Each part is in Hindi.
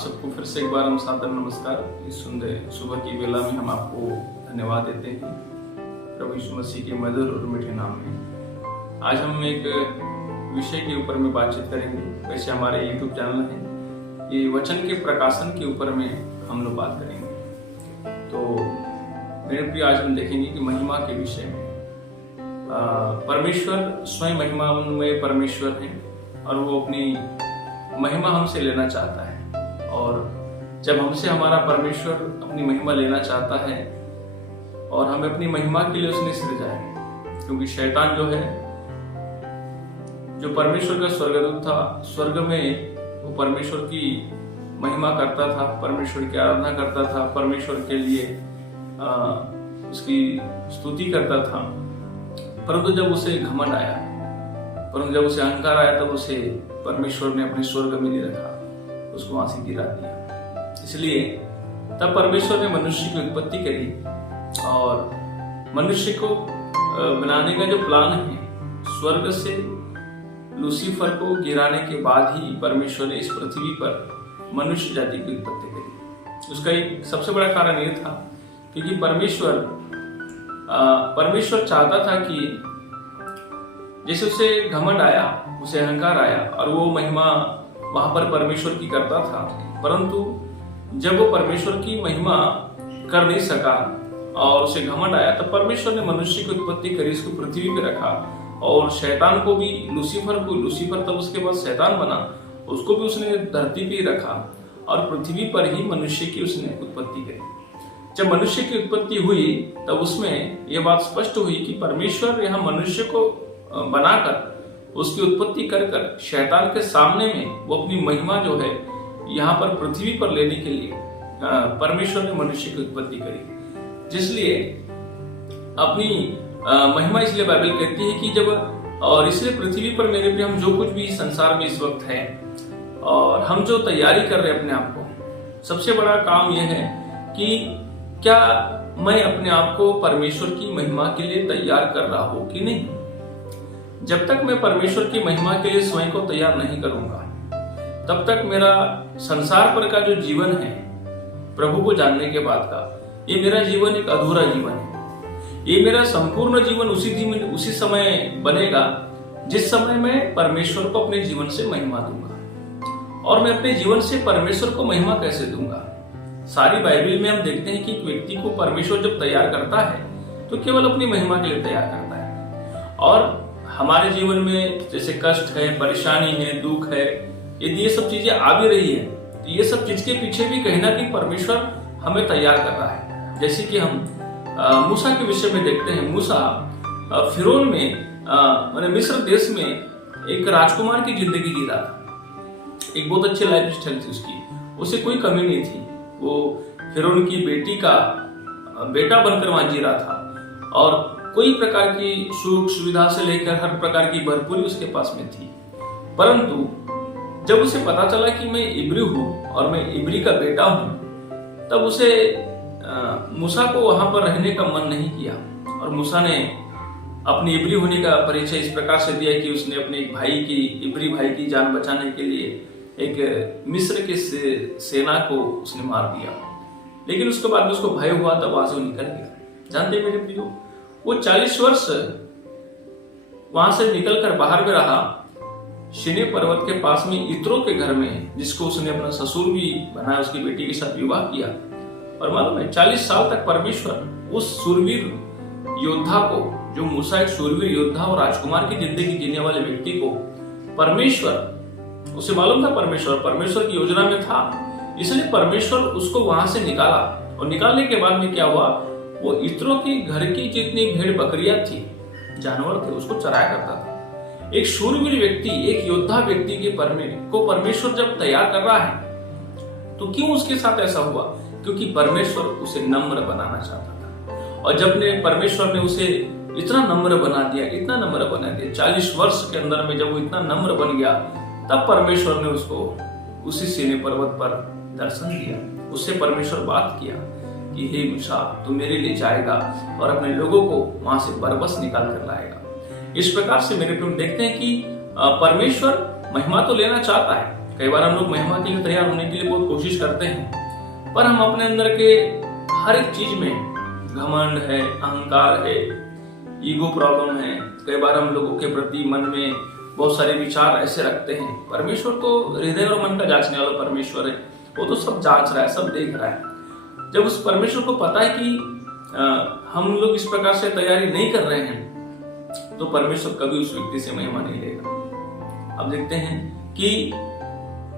सबको फिर से एक बार हम सादर नमस्कार। इस सुबह की वेला में हम आपको धन्यवाद देते हैं प्रभु यीशु मसीह के मधुर और मीठे नाम में। आज हम एक विषय के ऊपर में बातचीत करेंगे। वैसे हमारे YouTube चैनल है, ये वचन के प्रकाशन के ऊपर में हम लोग बात करेंगे। तो मेरे प्रिय, आज हम देखेंगे कि महिमा के विषय में परमेश्वर स्वयं महिमामय परमेश्वर है और वो अपनी महिमा हमसे लेना चाहता है। और जब हमसे हमारा परमेश्वर अपनी महिमा लेना चाहता है और हमें अपनी महिमा के लिए उसने सृजा है, क्योंकि शैतान जो है, जो परमेश्वर का स्वर्गदूत था, स्वर्ग में वो परमेश्वर की महिमा करता था, परमेश्वर की आराधना करता था, परमेश्वर के लिए उसकी स्तुति करता था। परंतु जब उसे घमंड आया, परंतु जब उसे अहंकार आया, तब उसे परमेश्वर ने अपने स्वर्ग में नहीं रखा, उसको वहां से गिरा दिया। इसलिए तब परमेश्वर ने मनुष्य की उत्पत्ति करी और मनुष्य को बनाने का जो प्लान है, स्वर्ग से लूसीफर को गिराने के बाद ही परमेश्वर ने इस पृथ्वी पर मनुष्य जाति की उत्पत्ति करी। उसका एक सबसे बड़ा कारण यह था क्योंकि परमेश्वर चाहता था कि जैसे उसे घमंड आया, उसे अहंकार आया और वो महिमा वहां पर परमेश्वर की करता था, परंतु जब वो परमेश्वर की महिमा कर नहीं सका और उसे घमंड आया, तब परमेश्वर ने मनुष्य की उत्पत्ति करी, इसको पृथ्वी पे रखा और शैतान को भी, लूसीफर तब उसके बाद शैतान बना, उसको भी उसने धरती पे रखा और पृथ्वी पर ही मनुष्य की उसने उत्पत्ति करी। जब मनुष्य की उत्पत्ति हुई तब उसमें यह बात स्पष्ट हुई कि परमेश्वर यहाँ मनुष्य को बनाकर, उसकी उत्पत्ति कर कर शैतान के सामने में वो अपनी महिमा जो है यहाँ पर पृथ्वी पर लेने के लिए परमेश्वर ने मनुष्य की उत्पत्ति करी। जिसलिए अपनी महिमा इसलिए बाइबल कहती है कि जब, और इसलिए पृथ्वी पर मेरे प्रिय, हम जो कुछ भी संसार में इस वक्त है और हम जो तैयारी कर रहे हैं अपने आप को, सबसे बड़ा काम यह है कि क्या मैं अपने आप को परमेश्वर की महिमा के लिए तैयार कर रहा हूं कि नहीं। जब तक मैं परमेश्वर की महिमा के लिए स्वयं को तैयार नहीं करूंगा, तब तक मेरा संसार पर का जो जीवन है प्रभु को जानने के बाद का, ये मेरा जीवन एक अधूरा जीवन है। ये मेरा संपूर्ण जीवन उसी समय बनेगा जिस समय मैं परमेश्वर को अपने जीवन से महिमा दूंगा। और मैं अपने जीवन से परमेश्वर को महिमा कैसे दूंगा? सारी बाइबल में हम देखते हैं कि एक व्यक्ति को परमेश्वर जब तैयार करता है तो केवल अपनी महिमा के लिए तैयार करता है। और हमारे जीवन में जैसे कष्ट है, परेशानी है, दुख है, यदि ये सब चीजें आ भी रही है, तो ये सब चीज के पीछे भी कहीं ना कहीं परमेश्वर हमें तैयार कर रहा है। जैसे कि हम मूसा के विषय में देखते हैं। मूसा फिरौन में मिस्र देश में एक राजकुमार की जिंदगी जी रहा था। एक बहुत अच्छी लाइफ स्टाइल थी उसकी, उसे कोई कमी नहीं थी। वो फिरौन की बेटी का बेटा बनकर वहां जी रहा था और कोई प्रकार की सुख सुविधा से लेकर हर प्रकार की भरपूरी उसके पास में थी। परंतु जब उसे पता चला कि मैं इब्री हूं और मैं इब्री का बेटा हूं, तब उसे मूसा को वहां पर रहने का मन नहीं किया। और मूसा ने अपनी इब्री होने का परिचय इस प्रकार से दिया कि उसने अपने इब्री भाई की जान बचाने के लिए एक मिस्र के सेना को उसने मार दिया। लेकिन उसके बाद में उसको भय हुआ, तब वहां से वो निकल गया। जानते मेरे प्रियो, वो 40 वर्ष वहां से निकलकर बाहर में रहा, शिने पर्वत के पास में इत्रो के घर में, जिसको उसने अपना ससुर भी बनाया, उसकी बेटी के साथ विवाह किया। और मालूम है 40 साल तक परमेश्वर उस सूरवीर योद्धा को, जो मूसा एक सूरवीर योद्धा और राजकुमार की जिंदगी जीने वाले व्यक्ति को, परमेश्वर, उसे मालूम था परमेश्वर की योजना में था, इसलिए परमेश्वर उसको वहां से निकाला। और निकालने के बाद में क्या हुआ, वो इत्रो की घर की जितनी भेड़ बकरियां थी, जानवर थे, उसको चराया करता था। एक शूरवीर व्यक्ति, एक योद्धा व्यक्ति के को परमेश्वर जब तैयार कर रहा है, तो क्यों उसके साथ ऐसा हुआ? क्योंकि परमेश्वर उसे नम्र बनाना चाहता था। और जब परमेश्वर ने उसे इतना नम्र बना दिया, 40 वर्ष के अंदर में जब वो इतना नम्र बन गया, तब परमेश्वर ने उसको उसी सीने पर्वत पर दर्शन दिया। उससे परमेश्वर बात किया कि हे मूसा, तू मेरे लिए जाएगा और अपने लोगों को वहां से बरबस निकाल कर लाएगा। इस प्रकार से मेरे प्रिय देखते हैं कि परमेश्वर महिमा तो लेना चाहता है, कई बार हम लोग महिमा के लिए तैयार होने के लिए बहुत कोशिश करते हैं, पर हम अपने अंदर के हर एक चीज में घमंड है, अहंकार है, ईगो प्रॉब्लम है। कई बार हम लोगों के प्रति मन में बहुत सारे विचार ऐसे रखते हैं। परमेश्वर तो हृदय और मन का जांचने वाला परमेश्वर है, वो तो सब जांच रहा है, सब देख रहा है। जब उस परमेश्वर को पता है कि हम लोग इस प्रकार से तैयारी नहीं कर रहे हैं, तो परमेश्वर कभी उस व्यक्ति से महिमा नहीं लेगा। अब देखते हैं कि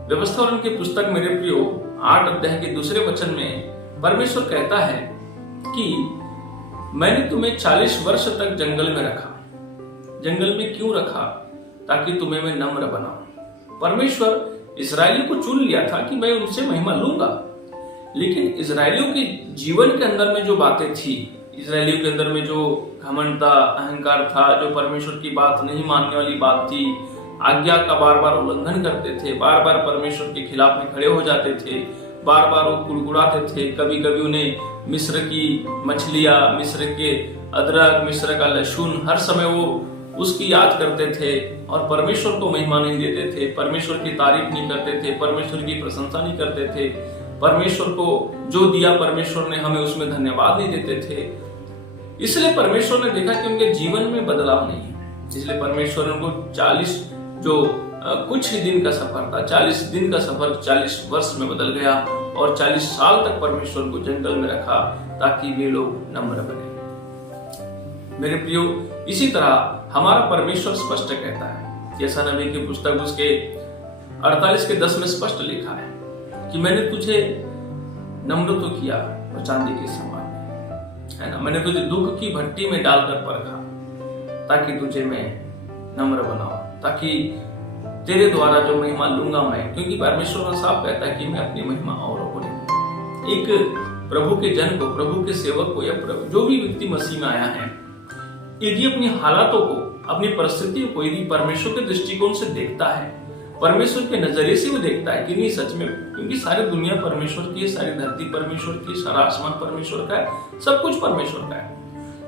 व्यवस्थापन की पुस्तक मेरे प्रियो 8 अध्याय के 2 वचन में परमेश्वर कहता है कि मैंने तुम्हें 40 वर्ष तक जंगल में रखा। जंगल में क्यों रखा? ताकि तुम्हें मैं नम्र बनाऊं। परमेश्वर इस्राएलियों को चुन लिया था कि मैं उनसे महिमा लूंगा, लेकिन इस्राएलियों के जीवन के अंदर में जो बातें थी, इस्राएलियों के अंदर में जो घमंड था, अहंकार था, जो परमेश्वर की बात नहीं मानने वाली बात थी, आज्ञा का बार बार उल्लंघन करते थे, बार बार परमेश्वर के खिलाफ में खड़े हो जाते थे, बार बार वो गुड़गुड़ाते थे। कभी कभी उन्हें मिस्र की मछलियां, मिस्र के अदरक, मिस्र का लहसुन, हर समय वो उसकी याद करते थे और परमेश्वर को महिमा नहीं देते थे, परमेश्वर की तारीफ नहीं करते थे, परमेश्वर की प्रशंसा नहीं करते थे, परमेश्वर को जो दिया परमेश्वर ने हमें उसमें धन्यवाद नहीं देते थे। इसलिए परमेश्वर ने देखा कि उनके जीवन में बदलाव नहीं है, इसलिए परमेश्वर ने उनको 40 जो कुछ ही दिन का सफर था, 40 दिन का सफर 40 वर्ष में बदल गया और 40 साल तक परमेश्वर को जंगल में रखा ताकि वे लोग नम्र बने। मेरे प्रियो, इसी तरह हमारा परमेश्वर स्पष्ट कहता है, जैसा नबी की पुस्तक उसके 48 के 10 में स्पष्ट लिखा है कि मैंने तुझे नम्र तो किया और चांदी के समान, है ना। मैंने तुझे दुख की भट्टी में डालकर परखा ताकि तुझे मैं नम्र बनाऊं, ताकि तेरे द्वारा जो महिमा लूंगा मैं, क्योंकि परमेश्वर साफ कहता है कि मैं अपनी महिमा औरों को नहीं। एक प्रभु के जन को, प्रभु के सेवक को, या जो भी व्यक्ति मसीह में आया है, यदि अपनी हालातों को, अपनी परिस्थितियों को यदि परमेश्वर के दृष्टिकोण से देखता है, परमेश्वर के नजरिए से वो देखता है कि नहीं सच में, क्योंकि सारी दुनिया परमेश्वर की है, सारी धरती परमेश्वर की, सारा आसमान परमेश्वर का है, सब कुछ परमेश्वर का है।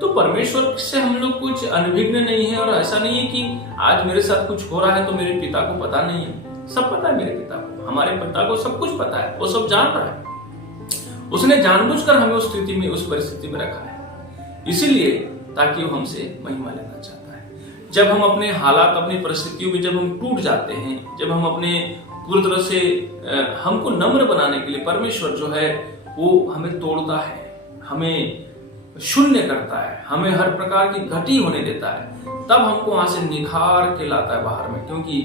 तो परमेश्वर से हम लोग कुछ अनभिज्ञ नहीं है। और ऐसा नहीं है कि आज मेरे साथ कुछ हो रहा है तो मेरे पिता को पता नहीं है। सब पता है मेरे पिता को, हमारे पिता को सब कुछ पता है, वो सब जान रहा है। उसने जानबूझकर हमें उस स्थिति में, उस परिस्थिति में रखा है, इसीलिए ताकि वो हमसे महिमा लेना चाहता है। जब हम अपने हालात, अपनी परिस्थितियों में जब हम टूट जाते हैं, जब हम अपने पूरी तरह से हमको नम्र बनाने के लिए परमेश्वर जो है वो हमें तोड़ता है, हमें शून्य करता है, हमें हर प्रकार की घटी होने देता है, तब हमको वहां से निखार के लाता है बाहर में। क्योंकि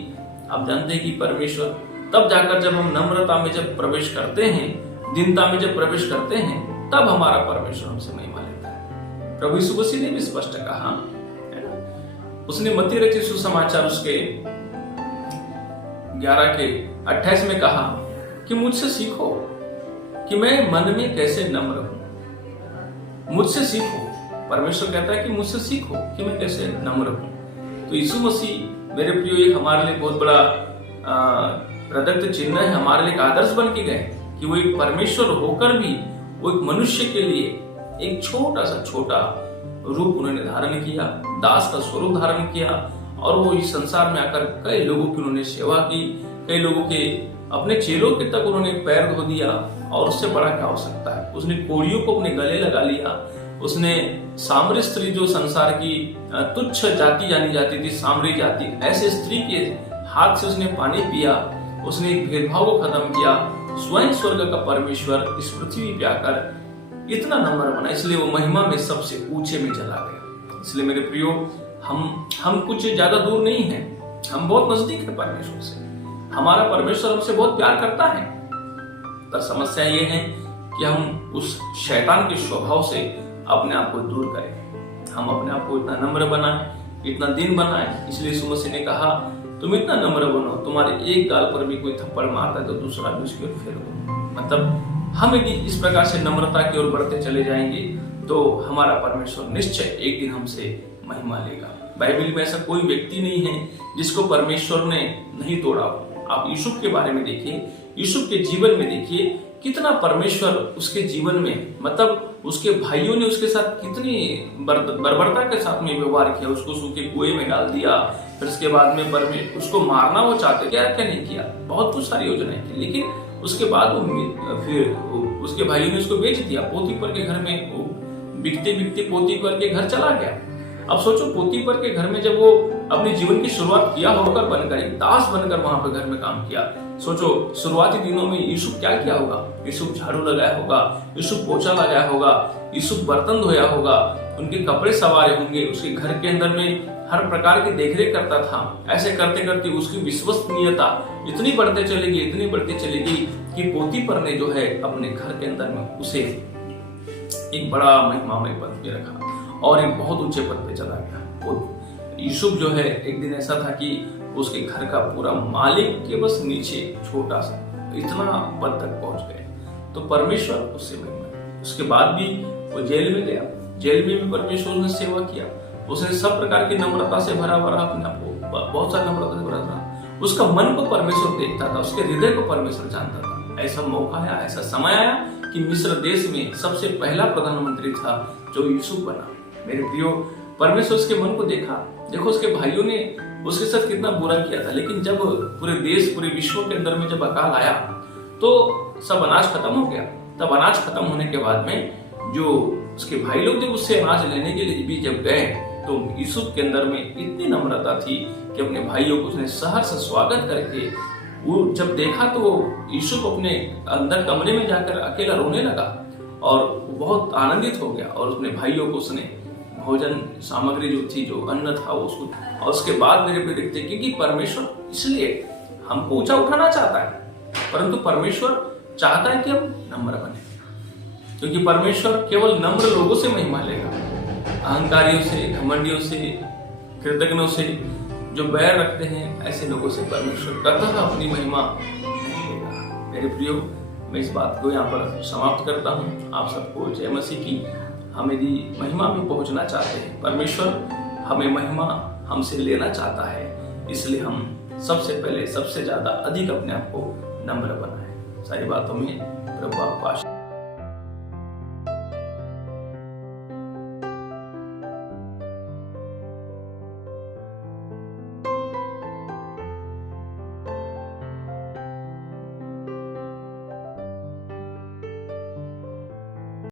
आप जानते हैं कि परमेश्वर तब जाकर, जब हम नम्रता में जब प्रवेश करते हैं, दीनता में जब प्रवेश करते हैं, तब हमारा परमेश्वर हमसे महिमा लेता है। प्रभु यीशु मसीह ने भी स्पष्ट कहा, है ना, उसने मत्ती रचित सुसमाचार उसके 11 के 28 में कहा कि मुझसे सीखो कि मैं मन में कैसे नम्र हूं। मुझसे सीखो, परमेश्वर कहता है कि मुझसे सीखो कि मैं कैसे नम्र हूं। तो यीशु मसीह मेरे प्रियो एक हमारे लिए बहुत बड़ा प्रदत्त चिन्ह है, हमारे लिए एक आदर्श बन के गए कि वो एक परमेश्वर होकर भी वो एक मनुष्य के लिए एक छोटा सा छोटा रूप उन्होंने धारण किया, दास का स्वरूप धारण किया, और वो इस संसार में आकर कई लोगों की उन्होंने सेवा की, कई लोगों के, अपने चेलों के तक उन्होंने पैर धो दिया। और उससे बड़ा क्या हो सकता है? उसने कोड़ियों को अपने गले लगा लिया। उसने सामरी स्त्री, जो संसार की तुच्छ जाति जानी जाती थी, सामरी जाति, ऐसे स्त्री के हाथ से उसने पानी पिया। उसने एक भेदभाव को खत्म किया। स्वयं स्वर्ग का परमेश्वर इस पृथ्वी पे आकर इतना नम्र बना, इसलिए वो महिमा में सबसे ऊंचे में चला गया। इसलिए मेरे प्रियो, हम कुछ ज्यादा दूर नहीं है, हम बहुत नजदीक है परमेश्वर से। हमारा परमेश्वर हमसे बहुत प्यार करता है। पर समस्या ये है कि हम उस शैतान के स्वभाव से अपने आप को दूर करें। हम अपने आप को इतना नम्र बनाएं, इतना दीन बनाएं। इसलिए यीशु मसीह ने कहा, तुम इतना नम्र बनो, तुम्हारे एक गाल पर भी कोई थप्पड़ मारता है तो दूसरा भी उसकी ओर फेर दो। मतलब हम यदि इस प्रकार से नम्रता की ओर बढ़ते चले जाएंगे तो हमारा परमेश्वर निश्चय एक दिन हमसे महिमा लेगा। बाइबल में ऐसा कोई व्यक्ति नहीं है जिसको परमेश्वर ने नहीं तोड़ा। आप यूसुफ के बारे में देखिए, यूसुफ के जीवन में देखिए कितना परमेश्वर उसके जीवन में, मतलब उसके भाइयों ने उसके साथ कितनी बर्बरता के साथ में व्यवहार किया। उसको सूखे कुएं में डाल दिया, फिर उसके बाद में उसको मारना वो चाहते, क्या क्या नहीं किया, बहुत कुछ सारी योजनाएं की, लेकिन उसके बाद फिर उसके भाइयों ने उसको बेच दिया। पोतीपर के घर में वो बिकते बिकते पोतीपर के घर चला गया। अब सोचो, पोतीपर के घर में जब वो अपने जीवन की शुरुआत किया होकर बनकर, एक दास बनकर वहां पर घर में काम किया। सोचो शुरुआती दिनों में यूसुफ क्या किया होगा। यूसुफ झाड़ू लगाया होगा, यूसुफ पोछा लगाया होगा, यूसुफ बर्तन धोया होगा, उनके कपड़े सवारे होंगे, उसके घर के अंदर में हर प्रकार की देखरेख करता था। ऐसे करते करते उसकी विश्वसनीयता इतनी बढ़ते चलेगी कि पोतीपर ने जो है अपने घर के अंदर में उसे एक बड़ा महिमामय पद पे रखा और एक बहुत ऊंचे पद पे चला गया। यूसुफ जो है एक दिन ऐसा था कि उसके घर का पूरा मालिक के बस नीचे छोटा सा इतना पद तक पहुंच गए। तो परमेश्वर उससे महिमा। उसके बाद भी वो जेल में गया, जेल में भी परमेश्वर ने सेवा किया। उसने सब प्रकार की नम्रता से भरा अपने आप को, बहुत सारी नम्रता से भरा था। उसका मन को परमेश्वर देखता था, उसके हृदय को परमेश्वर जानता था। ऐसा मौका आया, ऐसा समय आया कि मिस्र देश में सबसे पहला प्रधानमंत्री था जो यूसुफ बना। मेरे प्रियो, परमेश्वर उसके मन को देखा। देखो उसके भाइयों ने उसके साथ कितना बुरा किया था, लेकिन जब पूरे देश पूरे विश्व के अंदर में जब अकाल आया तो सब अनाज खत्म हो गया। तब अनाज खत्म होने के बाद में जो उसके भाई लोग जब उससे अनाज लेने के लिए भी जब गए तो यूसुफ के अंदर में इतनी नम्रता थी कि अपने भाइयों को उसने सहर्ष स्वागत करके, वो जब देखा तो यूसुफ अपने अंदर कमरे में जाकर अकेला रोने लगा और बहुत आनंदित हो गया। और अपने भाइयों को उसने भोजन सामग्री जो थी, जो अन्न था उसको, और उसके बाद मेरे पे देखते, क्योंकि परमेश्वर इसलिए हमको ऊंचा उठाना चाहता है, परंतु परमेश्वर चाहता है कि हम नम्र बने, क्योंकि परमेश्वर केवल नम्र लोगों से महिमा लेगा। अहंकारियों से, घमंडियों से, कृतज्ञों से जो बैर रखते हैं, ऐसे लोगों से परमेश्वर कतः अपनी महिमा नहीं लेगा। मेरे प्रियो, मैं इस बात को यहाँ पर समाप्त करता हूँ। आप सबको जय मसीह की। हम यदि महिमा में पहुंचना चाहते हैं, परमेश्वर हमें महिमा हमसे लेना चाहता है, इसलिए हम सबसे पहले सबसे ज्यादा अधिक अपने आप को नम्र बनाएं। सारी बातों में प्रभु आपको आशीर्वाद